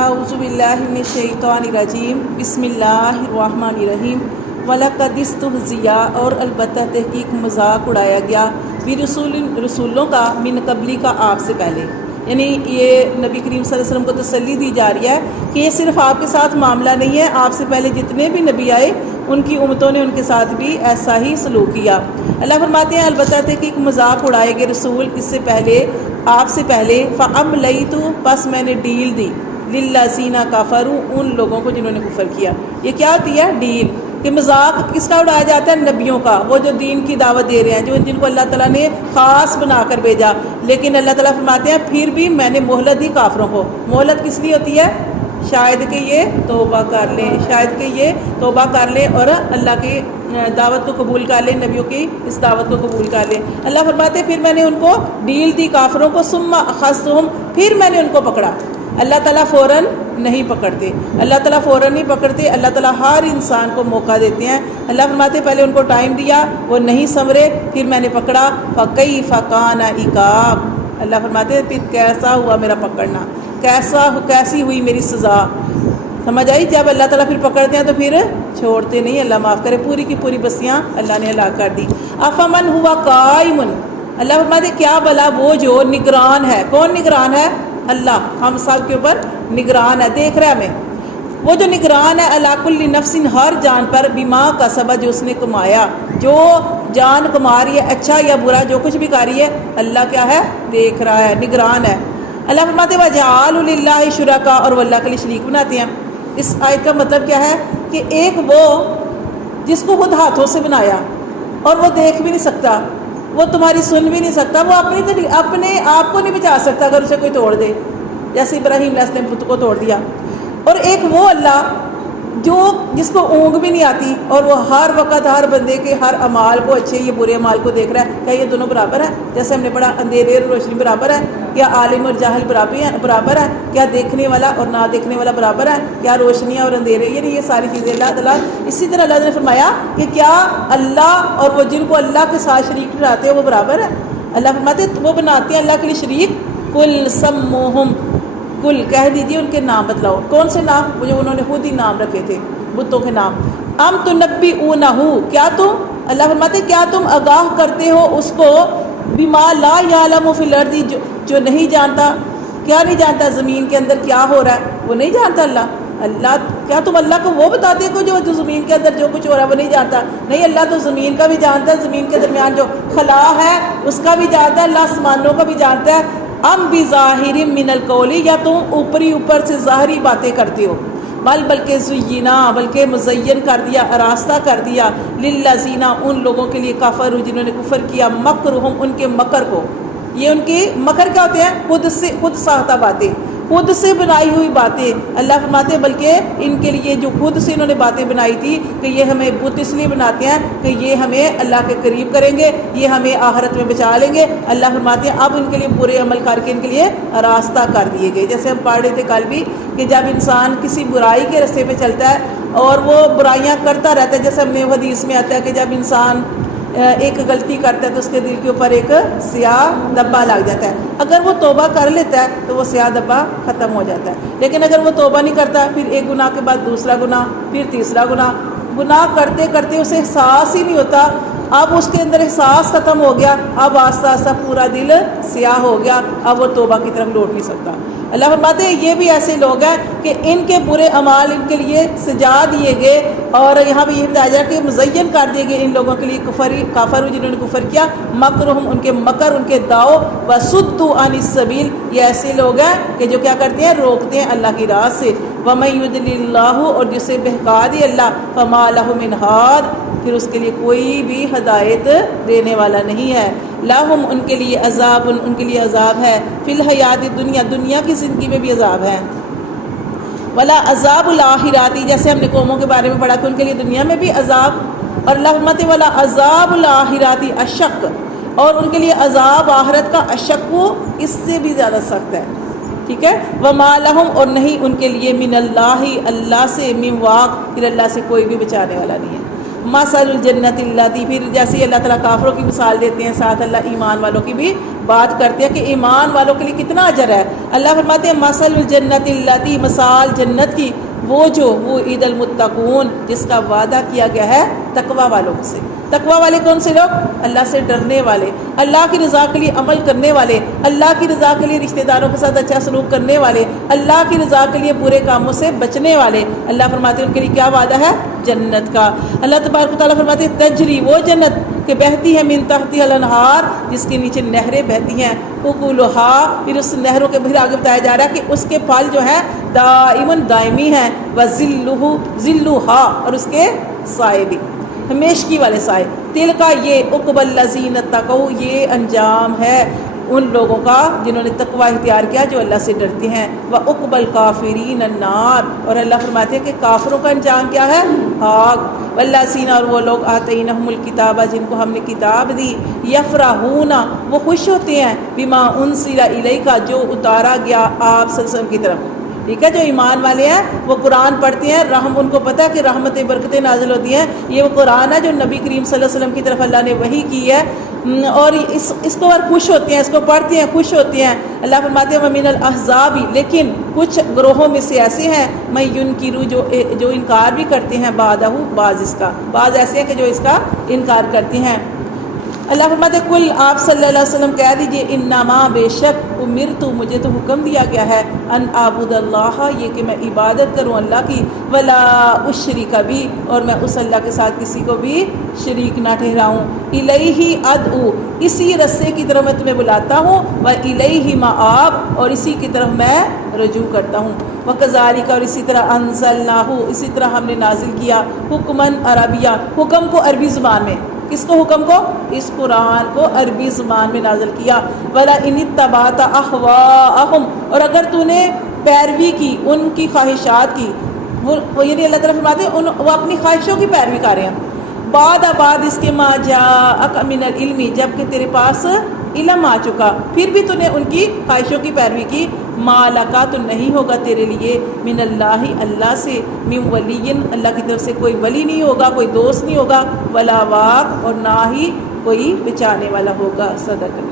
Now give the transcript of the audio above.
اعوذ باللہ من الشیطان الرجیم بسم اللہ الرحمن الرحیم وَلَقَدِ اسْتُهْزِئَ اور البتہ تحقیق مذاق اڑایا گیا رسولوں کا من قبلی کا آپ سے پہلے، یعنی یہ نبی کریم صلی اللہ علیہ وسلم کو تسلی دی جا رہی ہے کہ یہ صرف آپ کے ساتھ معاملہ نہیں ہے، آپ سے پہلے جتنے بھی نبی آئے ان کی امتوں نے ان کے ساتھ بھی ایسا ہی سلوک کیا۔ اللہ فرماتے ہیں البتہ تحقیق مذاق اڑائے گئے رسول اس سے پہلے، آپ سے پہلے، فَأَمْلَيْتُ پس میں نے ڈیل دی لِلَّذِينَ كَفَرُوا ان لوگوں کو جنہوں نے کفر کیا۔ یہ کیا ہوتی ہے؟ ڈیل، کہ مذاق کس کا اڑایا جاتا ہے؟ نبیوں کا، وہ جو دین کی دعوت دے رہے ہیں، جن کو اللہ تعالیٰ نے خاص بنا کر بھیجا، لیکن اللہ تعالیٰ فرماتے ہیں پھر بھی میں نے مہلت دی کافروں کو۔ مہلت کس لیے ہوتی ہے؟ شاید کہ یہ توبہ کر لیں، شاید کہ یہ توبہ کر لیں اور اللہ کی دعوت کو قبول کر لیں، نبیوں کی اس دعوت کو قبول کر لیں۔ اللہ فرماتے ہیں پھر میں نے ان کو ڈیل دی کافروں کو، ثم اخذتهم پھر میں نے ان کو پکڑا۔ اللہ تعالیٰ فوراً نہیں پکڑتے، اللہ تعالیٰ فوراً نہیں پکڑتے، اللہ تعالیٰ ہر انسان کو موقع دیتے ہیں۔ اللہ فرماتے ہیں پہلے ان کو ٹائم دیا، وہ نہیں سنورے، پھر میں نے پکڑا، فَكَيْفَ كَانَ عِقَابِ اللہ فرماتے ہیں پھر کیسا ہوا میرا پکڑنا، کیسی ہوئی میری سزا۔ سمجھ آئی؟ جب اللہ تعالیٰ پھر پکڑتے ہیں تو پھر چھوڑتے نہیں، اللہ معاف کرے، پوری کی پوری بستیاں اللہ نے ہلاک کر دی۔ أَفَمَنْ هُوَ قَائِمٌ اللہ فرماتے ہیں کیا بھلا وہ جو نگران ہے۔ کون نگران ہے؟ اللہ ہم سب کے اوپر نگران ہے، دیکھ رہا ہے ہمیں۔ وہ جو نگران ہے علی کل نفس ہر جان پر، بما کسبت جو اس نے کمایا، جو جان کما رہی ہے اچھا یا برا، جو کچھ بھی کر رہی ہے اللہ کیا ہے؟ دیکھ رہا ہے، نگران ہے۔ اللہ فرماتے ہیں وَجَعَلُوا لِلَّهِ شُرَكَاءَ اور وہ اللہ کے لیے شریک بناتے ہیں۔ اس آیت کا مطلب کیا ہے کہ ایک وہ جس کو خود ہاتھوں سے بنایا اور وہ دیکھ بھی نہیں سکتا، وہ تمہاری سن بھی نہیں سکتا، وہ اپنے آپ کو نہیں بچا سکتا اگر اسے کوئی توڑ دے، جیسے ابراہیم علیہ السلام پتر کو توڑ دیا۔ اور ایک وہ اللہ جو جس کو اونگ بھی نہیں آتی اور وہ ہر وقت ہر بندے کے ہر اعمال کو، اچھے یا برے اعمال کو دیکھ رہا ہے۔ کیا یہ دونوں برابر ہیں؟ جیسے ہم نے پڑھا اندھیرے اور روشنی برابر ہے، کیا عالم اور جاہل برابر ہے؟ کیا دیکھنے والا اور نہ دیکھنے والا برابر ہے؟ کیا روشنیاں اور اندھیرے، یعنی یہ ساری چیزیں اللہ تعالیٰ۔ اسی طرح اللہ نے فرمایا کہ کیا اللہ اور وہ جن کو اللہ کے ساتھ شریک ٹھہراتے ہیں وہ برابر ہے؟ اللہ فرماتے وہ بناتے ہیں اللہ کے لیے شریک۔ قل سموہم کل کہہ دیجیے ان کے نام بتلاؤ۔ کون سے نام؟ وہ جو انہوں نے خود ہی نام رکھے تھے، بتوں کے نام۔ ام تنبئونہ کیا تم، اللہ فرماتے کیا تم آگاہ کرتے ہو اس کو، بما لا یعلم فی الارض جو نہیں جانتا، کیا نہیں جانتا زمین کے اندر کیا ہو رہا ہے، وہ نہیں جانتا اللہ۔ کیا تم اللہ کو وہ بتاتے ہو جو زمین کے اندر جو کچھ ہو رہا ہے وہ نہیں جانتا؟ نہیں، اللہ تو زمین کا بھی جانتا ہے، زمین کے درمیان جو خلا ہے اس کا بھی جانتا ہے، اللہ آسمانوں کا بھی جانتا ہے۔ ام بظاہر من القول یا تم اوپر سے ظاہری باتیں کرتے ہو، بلکہ زینا بلکہ مزین کر دیا، آراستہ کر دیا، للذین ان لوگوں کے لیے کفروا جنہوں نے کفر کیا، مکرہم ان کے مکر کو۔ یہ ان کے مکر کیا ہوتے ہیں؟ خود ساختہ باتیں، خود سے بنائی ہوئی باتیں۔ اللہ فرماتے ہیں بلکہ ان کے لیے جو خود سے انہوں نے باتیں بنائی تھی کہ یہ ہمیں بت اس لیے بناتے ہیں کہ یہ ہمیں اللہ کے قریب کریں گے، یہ ہمیں آخرت میں بچا لیں گے۔ اللہ فرماتے ہیں اب ان کے لیے برے عمل کر کے ان کے لیے راستہ کر دیے گئے۔ جیسے ہم پڑھ رہے تھے کل بھی کہ جب انسان کسی برائی کے راستے پہ چلتا ہے اور وہ برائیاں کرتا رہتا ہے، جیسے ہم نے حدیث میں آتا ہے کہ جب انسان ایک غلطی کرتا ہے تو اس کے دل کے اوپر ایک سیاہ دبا لگ جاتا ہے۔ اگر وہ توبہ کر لیتا ہے تو وہ سیاہ دبا ختم ہو جاتا ہے، لیکن اگر وہ توبہ نہیں کرتا، پھر ایک گناہ کے بعد دوسرا گناہ، پھر تیسرا گناہ کرتے کرتے اسے احساس ہی نہیں ہوتا۔ اب اس کے اندر احساس ختم ہو گیا، اب آہستہ آہستہ پورا دل سیاہ ہو گیا، اب وہ توبہ کی طرف لوٹ نہیں سکتا۔ اللہ فرماتے ہیں یہ بھی ایسے لوگ ہیں کہ ان کے برے اعمال ان کے لیے سجا دیے گئے، اور یہاں بھی یہ بتایا جائے کہ مزین کر دیے گئے ان لوگوں کے لیے کافر جنہوں نے کفر کیا، مکرہم ان کے مکر، ان کے داؤ، وصدوا عن السبیل یہ ایسے لوگ ہیں کہ جو کیا کرتے ہیں؟ روکتے ہیں اللہ کی راہ سے۔ ومن یضلل اللہ اور جسے بہکا دے اللہ، فما لہ من ہاد پھر اس کے لیے کوئی بھی ہدایت دینے والا نہیں ہے۔ لہم ان کے لیے عذاب ان کے لیے عذاب ہے، فی الحیات دنیا کی زندگی میں بھی عذاب ہے، ولا عذاب الاخرات جیسے ہم نے قوموں کے بارے میں پڑھا کہ ان کے لیے دنیا میں بھی عذاب، اور اللہ فرماتے ولا عذاب الاخرات اشق اور ان کے لیے عذاب آخرت کا اشق اس سے بھی زیادہ سخت ہے۔ ٹھیک ہے، وما لہم اور نہیں ان کے لیے من اللہ اللہ سے من واق پھر اللہ سے کوئی بھی بچانے والا نہیں ہے۔ مثل الجنت اللاتی، پھر جیسے اللہ تعالیٰ کافروں کی مثال دیتے ہیں، ساتھ اللہ ایمان والوں کی بھی بات کرتے ہیں کہ ایمان والوں کے لیے کتنا اجر ہے۔ اللہ فرماتے ہیں مثل الجنت اللاتی، مثال جنت کی وہ جو وعد المتقون، جس کا وعدہ کیا گیا ہے تقوی والوں سے۔ تقوی والے کون سے لوگ؟ اللہ سے ڈرنے والے، اللہ کی رضا کے لیے عمل کرنے والے، اللہ کی رضا کے لیے رشتہ داروں کے ساتھ اچھا سلوک کرنے والے، اللہ کی رضا کے لیے برے کاموں سے بچنے والے۔ اللہ فرماتے ہیں ان کے لیے کیا وعدہ ہے؟ جنت کا۔ اللہ تبارک و تعالیٰ فرماتے ہیں تجری، وہ جنت کہ بہتی ہے من تحتها الانہار، جس کے نیچے نہریں بہتی ہیں، اکلھا، پھر اس نہروں کے پھر آگے بتایا جا رہا ہے کہ اس کے پھل جو ہیں دائماً دائمی ہیں، وذلھا، اور اس کے سائے بھی ہمیشگی والے سائے۔ تل کا یہ عقبی الذین اتقوا، یہ انجام ہے ان لوگوں کا جنہوں نے تقوی اختیار کیا، جو اللہ سے ڈرتے ہیں۔ وعقبی الکافرین النار، اور اللہ فرماتے ہیں کہ کافروں کا انجام کیا ہے؟ آگ۔ والذین، اور وہ لوگ آتینہم الکتاب، جن کو ہم نے کتاب دی، یفرحون، وہ خوش ہوتے ہیں، بما انزل الیک، جو اتارا گیا آپ صلی اللہ علیہ وسلم کی طرف۔ ٹھیک ہے، جو ایمان والے ہیں وہ قرآن پڑھتے ہیں، رحم ان کو پتہ ہے کہ رحمتیں برکتیں نازل ہوتی ہیں، یہ وہ قرآن ہے جو نبی کریم صلی اللہ علیہ وسلم کی طرف اللہ نے وحی کی ہے، اور اس کو اور خوش ہوتے ہیں، اس کو پڑھتے ہیں، خوش ہوتے ہیں۔ اللہ فرماتے ہیں وَمِنَ الْأَحْزَابِ، لیکن کچھ گروہوں میں سے ایسے ہیں میں يُنْكِرُ، جو انکار بھی کرتے ہیں، بَعْدَهُ، بعض اس کا، بعض ایسے ہیں کہ جو اس کا انکار کرتے ہیں۔ اللہ فرماتے ہیں کل، آپ صلی اللہ علیہ وسلم کہہ دیجئے، انما، بے شک، امرت، مجھے تو حکم دیا گیا ہے، ان اعبد اللہ، یہ کہ میں عبادت کروں اللہ کی، ولا اشرک بھی، اور میں اس اللہ کے ساتھ کسی کو بھی شریک نہ ٹھہراؤں، الیہ ادعو، اسی رستے کی طرف میں تمہیں بلاتا ہوں، والیہ مآب، اور اسی کی طرف میں رجوع کرتا ہوں۔ وکذالک، اور اسی طرح انزلناہ، اسی طرح ہم نے نازل کیا، حکماً عربیہ، حکم کو عربی زبان میں، کس کو حکم کو؟ اس قرآن کو عربی زبان میں نازل کیا۔ وَلَئِنِ اتَّبَعْتَ أَهْوَاءَهُمْ، اور اگر تو نے پیروی کی ان کی خواہشات کی، وہ یعنی اللہ تعالیٰ فرماتے ہیں وہ اپنی خواہشوں کی پیروی کر رہے ہیں، بعد اس کے ما جاءک من العلم، جب کہ تیرے پاس علم آ چکا، پھر بھی تو نے ان کی خواہشوں کی پیروی کی، ما لکا، تو نہیں ہوگا تیرے لیے، من اللہ، اللہ سے، من ولی، اللہ کی طرف سے کوئی ولی نہیں ہوگا، کوئی دوست نہیں ہوگا، ولا واق، اور نہ ہی کوئی بچانے والا ہوگا۔ صدق اللہ۔